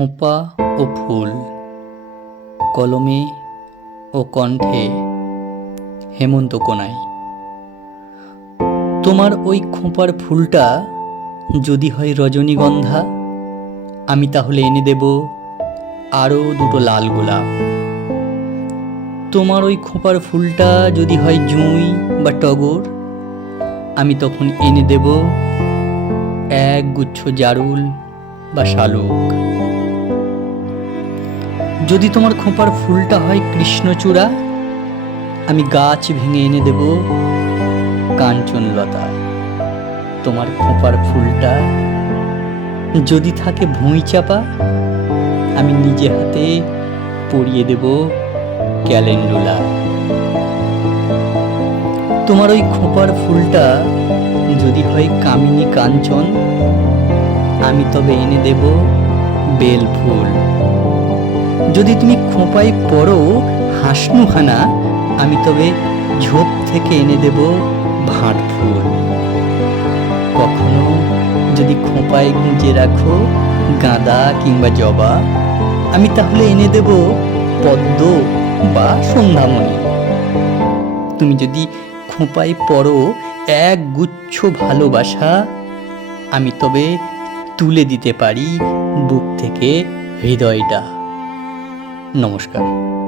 খোঁপা ও ফুল, কলমে ও কণ্ঠে হেমন্ত কোনাই তোমার ওই খোঁপার ফুলটা যদি হয় রজনীগন্ধা, আমি তাহলে এনে দেব আরও দুটো লাল গোলাপ। তোমার ওই খোঁপার ফুলটা যদি হয় জুঁই বা টগর, আমি তখন এনে দেব এক গুচ্ছ জারুল বা শালুক। যদি তোমার খোঁপার ফুলটা হয় কৃষ্ণচূড়া, আমি গাছ ভেঙে এনে দেব কাঞ্চনলতা। তোমার খোঁপার ফুলটা যদি থাকে ভুঁই চাপা, আমি নিজে হাতে পরিয়ে দেব ক্যালেন্ডুলা। তোমার ওই খোঁপার ফুলটা যদি হয় কামিনী কাঞ্চন, আমি তবে এনে দেব বেল ফুল। যদি তুমি খোঁপায় পড়ো হাসনুহানা, আমি তবে ঝোপ থেকে এনে দেব ভাঁট ফুল। কখনো যদি খোঁপায় গুঁজে রাখো গাঁদা কিংবা জবা, আমি তাহলে এনে দেব পদ্ম বা সন্ধ্যামণি। তুমি যদি খোঁপায় পড়ো এক গুচ্ছ ভালোবাসা, আমি তবে তুলে দিতে পারি বুক থেকে হৃদয়টা। নমস্কার।